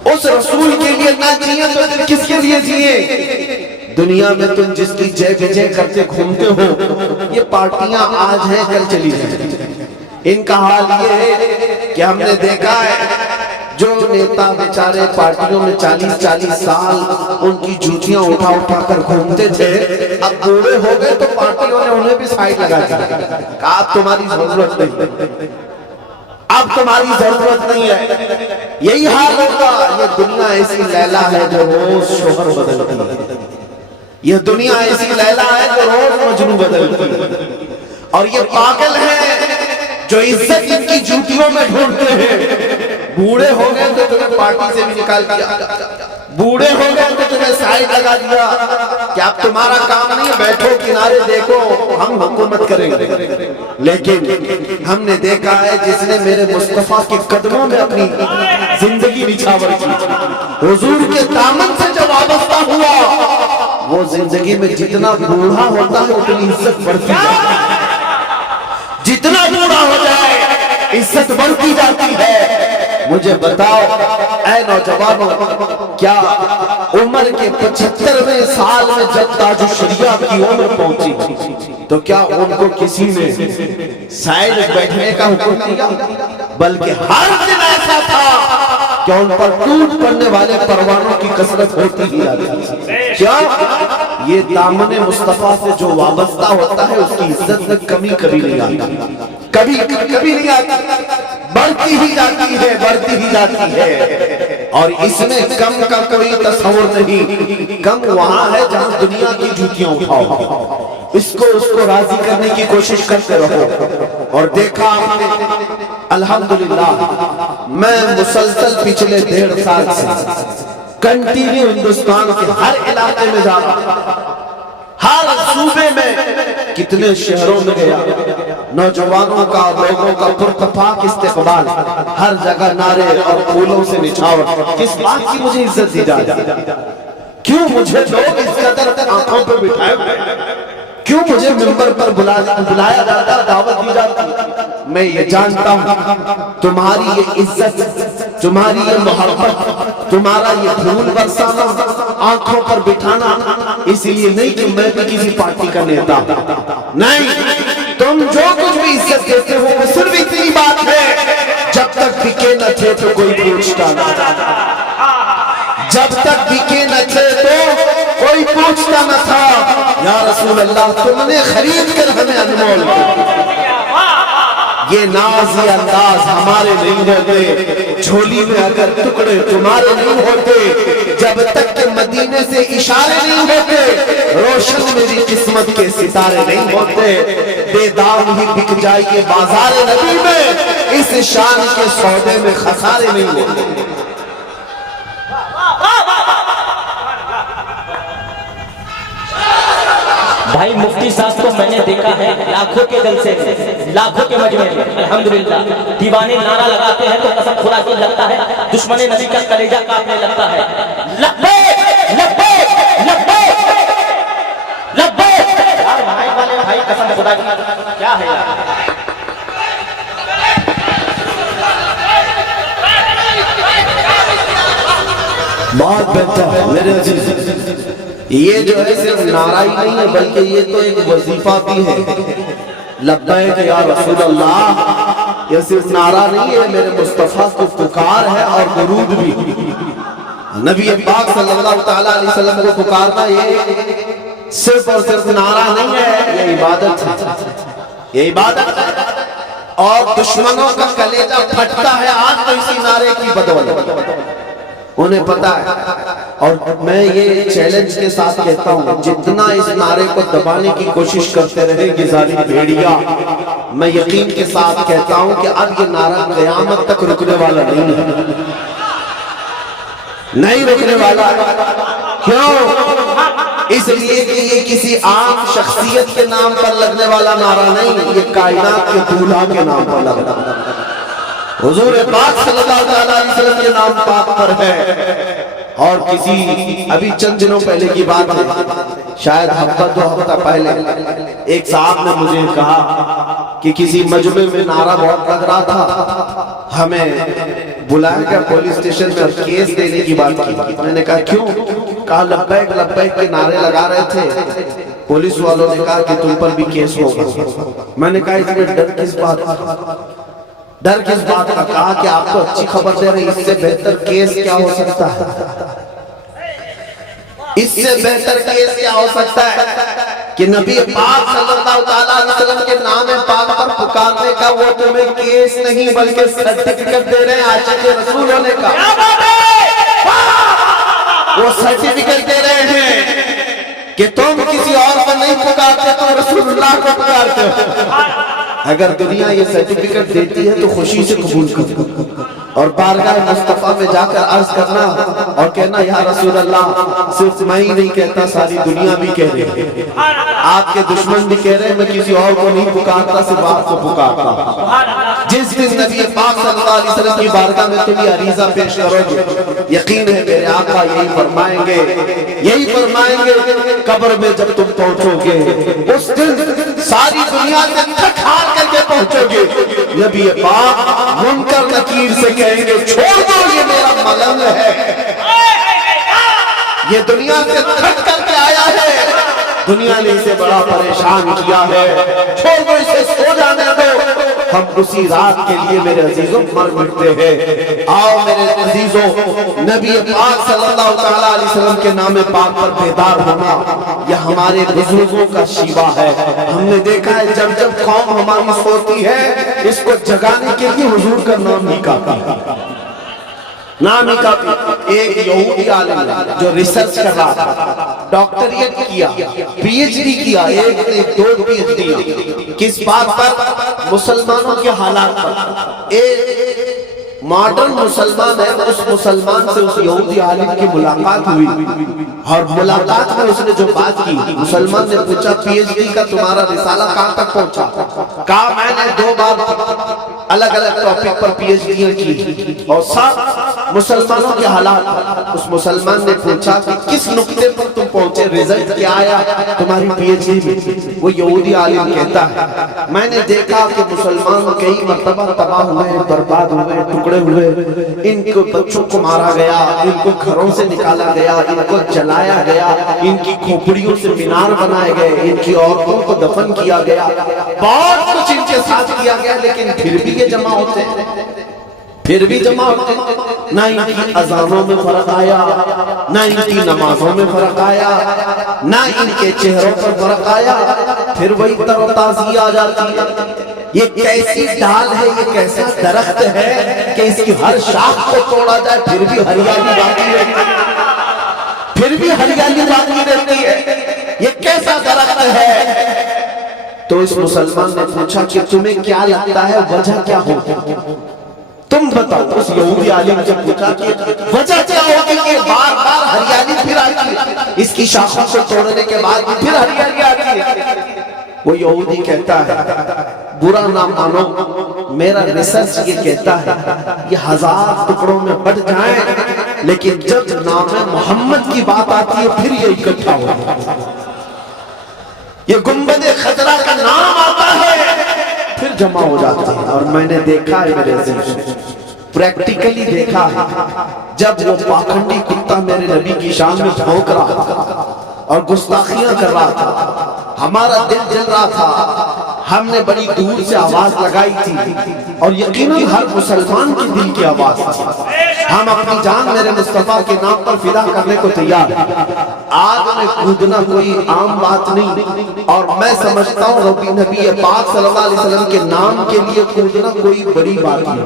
اس رسول کے لیے نہ جیئے تو پھر کس کے لیے جیئے؟ دنیا میں تم جس کی جے بجے کرتے گھومتے ہو، یہ پارٹیاں آج ہیں کل چلی جائیں۔ ان کا حال یہ ہے کہ ہم نے دیکھا ہے جو نیتا بیچارے پارٹیوں میں 40-40 سال ان کی جوتیاں اٹھا اٹھا کر گھومتے تھے، اب بوڑھے ہو گئے تو پارٹیوں نے انہیں بھی سائیڈ لگا دیا، کہا اب تمہاری ضرورت نہیں، اب تمہاری ضرورت نہیں ہے۔ یہی حال ہوگا۔ یہ دنیا ایسی لیلا ہے جو روز شوہر بدلتی ہے، یہ دنیا ایسی لیلا ہے جو روز مجنو بدلتی ہے، اور یہ پاگل ہیں جو عزت ان کی جوتیوں میں ڈھونڈتے ہیں۔ بوڑھے ہو گئے تو تمہیں پارٹی سے بھی نکال دیا، بوڑھے ہو گئے تو تمہیں سائیڈ لگا دیا کہ اب تمہارا کام نہیں، بیٹھو کنارے دیکھو ہم حکومت کریں گے۔ لیکن ہم نے دیکھا ہے جس نے میرے مصطفیٰ کے قدموں میں اپنی زندگی نچھاور کی، حضور کے دامن سے جب وابستہ ہوا، وہ زندگی میں جتنا بوڑھا ہوتا ہے اتنی عزت بڑھتی جاتی ہے، جتنا بوڑھا ہو جائے عزت بڑھتی جاتی ہے۔ مجھے بتاؤ اے نوجوانوں، کیا عمر کے 75ویں سال میں جب تاج الشریعہ کی عمر پہنچی تو کیا ان کو کسی نے سائیڈ بیٹھنے کا حکم دیا؟ بلکہ ہر دن ایسا تھا کہ ان پر ٹوٹ پڑنے والے پروانوں کی کثرت ہوتی ہی آتی۔ کیا یہ دامن مصطفیٰ سے جو وابستہ ہوتا ہے اس کی عزت میں کمی کبھی نہیں آتی، کبھی نہیں آتی، بڑھتی ہی جاتی ہے، بڑھتی ہی جاتی ہے۔ اور اس میں کم کا کوئی تصور نہیں، کم وہاں ہے جہاں دنیا کی جوتیاں اٹھاؤ، اس کو راضی کرنے کی کوشش کرتے رہو۔ اور دیکھا آپ نے الحمدللہ، میں مسلسل پچھلے 1.5 سال سے کنٹینیو ہندوستان کے ہر علاقے میں جا رہا، ہر صوبے میں، کتنے شہروں میں گیا، نوجوانوں کا، لوگوں کا پرتپاک استقبال، ہر جگہ نعرے اور پھولوں سے نچھاور۔ کس بات کی مجھے عزت دی جاتی؟ کیوں مجھے لوگ اس قدر آنکھوں پہ بٹھائے ہوئے؟ کیوں مجھے منبر پر بلایا جاتا، دعوت دی جاتی؟ میں یہ جانتا ہوں تمہاری یہ عزت، تمہاری یہ محبت، تمہارا یہ پھول برسانا، آنکھوں پر بٹھانا اس لیے نہیں کہ میں بھی کسی پارٹی کا نیتا، نہیں، تم جو کچھ بھی عزت دیتے ہو وہ صرف اتنی بات ہے جب تک بکے نہ تھے تو کوئی پوچھتا نہ تھا، جب تک بکے نہ تھے تو کوئی پوچھتا نہ تھا۔ یا رسول اللہ تم نے خرید کر ہمیں انمول کیا، یہ ناز یہ انداز ہمارے نہیں ہوتے، جھولی میں اگر ٹکڑے تمہارے نہیں ہوتے، جب تک کہ مدینے سے اشارے نہیں ہوتے، روشن میری قسمت کے ستارے نہیں ہوتے، بے دام ہی بک جائیے بازار نبی میں، اس شان کے سودے میں خسارے نہیں ہوتے۔ بھائی مفتی صاحب کو میں نے دیکھا ہے لاکھوں کے جلسے میں، لاکھوں کے مجمع میں، الحمدللہ دیوانے نعرہ لگاتے ہیں تو قسم خدا کی لگتا ہے دشمن نبی کا کلیجہ کانپنے لگتا ہے۔ لبیک لبیک لبیک لبیک، یار بھائی والے بھائی قسم خدا کی کیا ہے یار؟ بہت بہتر ہے میرے عزیز، یہ جو ہے صرف نعرہ ہی نہیں ہے بلکہ یہ تو ایک وظیفہ بھی ہے۔ لبیک یا رسول اللہ، یہ صرف نعرہ نہیں ہے، میرے مصطفیٰ کو پکار ہے اور درود بھی۔ نبی پاک صلی اللہ تعالیٰ علیہ وسلم کو پکارنا یہ صرف اور صرف نعرہ نہیں ہے، یہ عبادت ہے، یہ عبادت ہے۔ اور دشمنوں کا کلیجہ پھٹتا ہے آج تو اسی نعرے کی بدولت۔ انہیں پتا ہے. اور میں یہ چیلنج کے ساتھ کہتا ہوں جتنا اس نعرے کو دبانے کی کوشش کرتے رہے یہ ظالم بھیڑیا، میں یقین کے ساتھ کہتا ہوں کہ اب یہ نعرہ قیامت تک رکنے والا نہیں ہے، نہیں رکنے والا. کیوں؟ اس لیے کہ یہ کسی عام شخصیت کے نام پر لگنے والا نعرہ نہیں، یہ کائنات کے دولہا کے نام پر لگنا، حضور پاک صلی اللہ علیہ وسلم کے نام پاک پر ہے. اور کسی ابھی چند دنوں پہلے کی بات ہے، شاید ہفتہ دو ہفتہ پہلے ایک صاحب نے مجھے کہا کہ کسی مجمع میں نعرہ بہت لگ رہا تھا، ہمیں بلایا گیا پولیس اسٹیشن میں اور کیس دینے کی بات کی. میں نے کہا کیوں؟ کہا لبیک لبیک کے نعرے لگا رہے تھے، پولیس والوں نے کہا کہ تم پر بھی کیس ہوگا. میں نے کہا اس میں ڈر کس بات کا؟ ڈر کس بات کا؟ کہا کہ آپ کو اچھی خبر دے رہے، اس سے بہتر کیس کیا ہو سکتا ہے؟ اس سے بہتر کیس کیا ہو سکتا ہے کہ نبی پاک صلی اللہ علیہ وسلم کے نام پاک پر پکارنے کا وہ تمہیں کیس نہیں بلکہ سرٹیفکیٹ دے رہے ہیں عاشق رسول ہونے کا. وہ سرٹیفکیٹ دے رہے ہیں کہ تم کسی اور کو نہیں پکارتے، تم رسول اللہ کو پکارتے ہو. اگر دنیا یہ سرٹیفکیٹ دیتی ہے تو خوشی سے قبول کرو اور بارگاہ مصطفیٰ میں جا کر عرض کرنا اور کہنا یا رسول اللہ صرف میں ہی نہیں کہتا، ساری دنیا بھی کہہ رہی ہے، آپ کے دشمن بھی کہہ رہے ہیں، میں کسی اور کو نہیں پکارتا، صرف آپ کو پکارتا. جس دن نبی پاک صلی اللہ علیہ وسلم کی بارگاہ میں تم یہ عریضہ پیش کرو گے، یقین ہے میرے آقا یہی فرمائیں گے، یہی فرمائیں گے. قبر میں جب تم پہنچو گے اس دن ساری دنیا سے تھک ہار کر کے پہنچو گے، نبی پاک منکر نکیر سے کہیں گے چھوڑ دو یہ میرا ملنگ ہے، یہ دنیا سے تھک کر کے آیا ہے، دنیا نے اسے بڑا پریشان کیا ہے، چھوڑ دو اسے، سو جانے دو. ہم اسی رات کے لیے میرے عزیزوں مر مٹتے ہیں. آؤ میرے عزیزوں، نبی پاک صلی اللہ علیہ وسلم کے نام پاک پر بیدار ہونا یہ ہمارے بزرگوں کا شیوا ہے. ہم نے دیکھا ہے جب جب قوم ہماری سوتی ہے اس کو جگانے کے لیے حضور کا نام ہی کافی، نام ہی کافی. ایک یہودی عالم جو ریسرچ کر رہا تھا، ڈاکٹریٹ کیا، پی ایچ ڈی کیا، ایک دو پی ایچ ڈی کس بات پر؟ مسلمانوں کے حالات پر. ایک ماڈرن مسلمان ہے، اس مسلمان سے اس یہودی عالم کی ملاقات ہوئی اور ملاقات میں اس نے جو بات کی، مسلمان نے پوچھا پی ایچ ڈی کا تمہارا رسالہ کہاں تک پہنچا؟ کہا میں نے 2 بار الگ الگ ٹاپک پر پی ایچ ڈی کی اور سب مسلمانوں کے حالات. اس مسلمان نے پوچھا کہ کس نقطے پر تم پہنچے، رزلٹ کیا آیا تمہاری پی ایچ ڈی میں؟ وہ یہودی عالم کہتا ہے میں نے دیکھا کہ مسلمان کئی مرتبہ تباہ ہوئے، برباد ہوئے، ٹکڑے ہوئے، ان کو بچوں کو مارا گیا، ان کو گھروں سے نکالا گیا، ان کو جلایا گیا، ان کی کھوپڑیوں سے مینار بنائے گئے، ان کی عورتوں کو دفن کیا گیا، بہت کچھ ان کے ساتھ کیا گیا، لیکن پھر بھی یہ جمع ہوتے ہیں، پھر بھی جمع ہوتے ہیں. نہ ان کی اذانوں میں فرق آیا، نہ ان کی نمازوں میں فرق آیا، نہ ان کے چہروں پر فرق آیا، پھر وہی تر و تازی آ جاتی ہے. یہ کیسی ڈال ہے، یہ کیسا درخت ہے کہ اس کی ہر شاخ کو توڑا جائے پھر بھی ہریالی باقی رہتی ہے، پھر بھی ہریالی باقی رہتی ہے. یہ کیسا درخت ہے؟ تو اس مسلمان نے پوچھا کہ تمہیں کیا لگتا ہے وجہ کیا ہوگی؟ تم بتاؤ. اس یہودی عالم سے پوچھا کہ وجہ کیا ہوگی کہ بار بار ہریالی پھر آتی ہے، اس کی شاخوں کو توڑنے کے بعد پھر ہریالی آتی ہے. وہ یہودی کہتا ہے برا نہ مانو، میرا ریسرچ یہ کہتا ہے یہ 1000 ٹکڑوں میں بٹ جائیں لیکن جب نام محمد کی بات آتی ہے پھر یہ اکٹھا ہو جاتا ہے. یہ گنبد خضرا کا نام آتا ہے پھر جمع ہو جاتا ہے. اور میں نے دیکھا ہے میرے عزیز، پریکٹیکلی دیکھا ہے، جب وہ پاکھنڈی کتا میرے نبی کی شان میں بھونک رہا تھا اور گستاخیاں کر رہا تھا، ہمارا دل جل رہا تھا. ہم نے بڑی دور سے آواز لگائی تھی اور یقیناً ہر مسلمان کی دل کی آواز تھی. ہم اپنی جان میرے مصطفیٰ کے نام پر فدا کرنے کو تیار ہیں. آگ میں کودنا کوئی عام بات نہیں، اور میں سمجھتا ہوں ربی نبی پاک صلی اللہ علیہ وسلم کے نام کے لیے کودنا کوئی بڑی بات نہیں.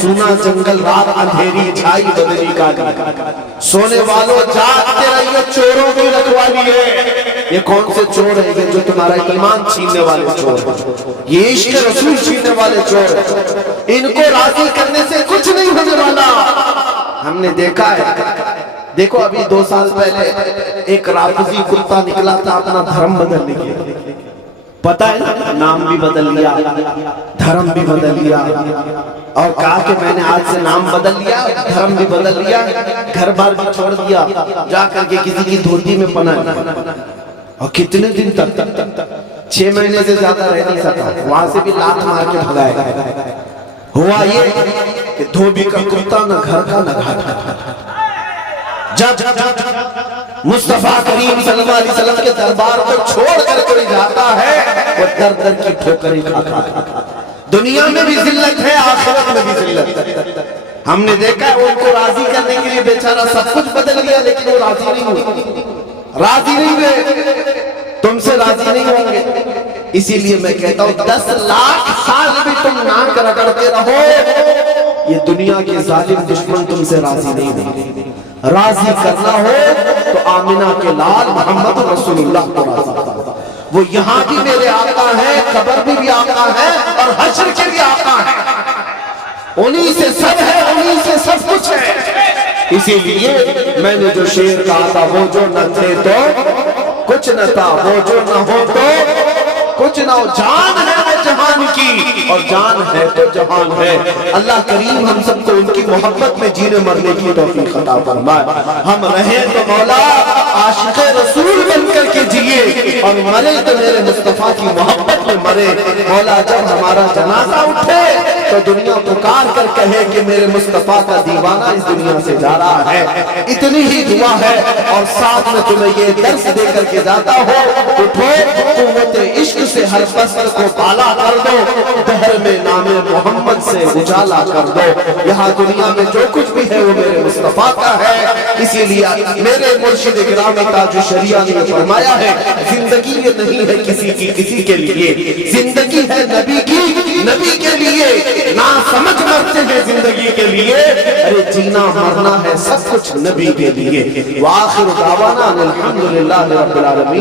سونا جنگل رات اندھیری چھائی بدلی کا سونے والوں جاگتے رہیے، چوروں کی رکھوالی ہے۔ یہ کون سے چور ہیں؟ یہ جو تمہارا ایمان چھیننے والے چور ہیں، یہ عشق رسول چھیننے والے چور ہیں۔ ان کو راضی کرنے سے کچھ نہیں ہونے والا۔ ہم نے دیکھا ہے، دیکھو ابھی 2 سال پہلے ایک رافضی کتا نکلا تھا اپنا دھرم بدلنے کے لیے، پتہ ہے نا، نام بھی بدل لیا، دھرم بھی بدل لیا، اور کہا کہ میں نے آج سے نام بدل لیا، دھرم بھی بدل لیا، گھر بار بھی چھوڑ دیا، جا کر کے کسی کی دھوتی میں پناہ لیا۔ اور کتنے دن تک 6 مہینے سے زیادہ رہ نہیں سکتا، وہاں سے بھی لات مار کے بھگائے۔ ہوا یہ کہ دھوبی کا کتا نہ گھر کا نہ گھر کا۔ جب مصطفیٰ کریم صلی اللہ علیہ وسلم کے دربار کو چھوڑ کر کوئی جاتا ہے، وہ در در کی ٹھوکریں کھا کھا۔ دنیا میں بھی ذلت ہے، آخرت میں بھی ذلت ہے۔ ہم نے دیکھا ہے ان کو راضی کرنے کے لیے بیچارہ سب کچھ بدل گیا، لیکن وہ راضی نہیں ہوئے، راضی نہیں ہوئے، تم سے راضی نہیں ہوں گے۔ اسی لیے میں کہتا ہوں 10 لاکھ سال بھی تم ناک رگڑتے رہو، یہ دنیا کے ظالم دشمن تم سے راضی نہیں ہوں۔ راضی کرنا ہو تو آمنہ کے لال محمد رسول اللہ کو راضی کرنا۔ وہ یہاں بھی میرے آقا ہیں، قبر بھی آقا ہیں، اور حشر کے بھی آقا ہیں۔ انہی سے سب ہے، انہی سے سب کچھ ہے۔ اسی لیے میں نے جو شعر کہا تھا، وہ جو نہ تھے تو کچھ نہ تھا، وہ جو نہ ہو تو کچھ نہ ہو۔ جان ہے وہ جہان کی، اور جان ہے تو جہان ہے۔ اللہ کریم ہم سب کو ان کی محبت میں جینے مرنے کی توفیق عطا فرمائے۔ ہم رہیں تو مولا عاشق رسول بن کر کے جیے، اور مرے تو میرے مصطفیٰ کی محبت میں مرے۔ مولا جب ہمارا جنازہ اٹھے تو دنیا پکار کر کہے کہ میرے مصطفیٰ کا دیوانہ اس دنیا سے جا رہا ہے۔ اتنی ہی دعا ہے، اور ساتھ میں تمہیں یہ درس دے کر کے جاتا ہو، اٹھو قوت عشق سے ہر فصل کو بالا کر دو، دہر میں نام محمد سے اجالا کر دو۔ یہاں دنیا میں جو کچھ بھی ہے وہ میرے مصطفیٰ کا ہے۔ اسی لیے میرے مرشد گرامی تاج الشریعہ نے فرمایا ہے، زندگی یہ نہیں ہے کسی کی کسی کے لیے، زندگی ہے نبی کی نبی کے لیے۔ نا سمجھ مرتے ہیں زندگی کے لیے، ارے جینا مرنا ہے سب کچھ نبی کے لیے۔ وآخر دعوانا الحمدللہ رب العالمین۔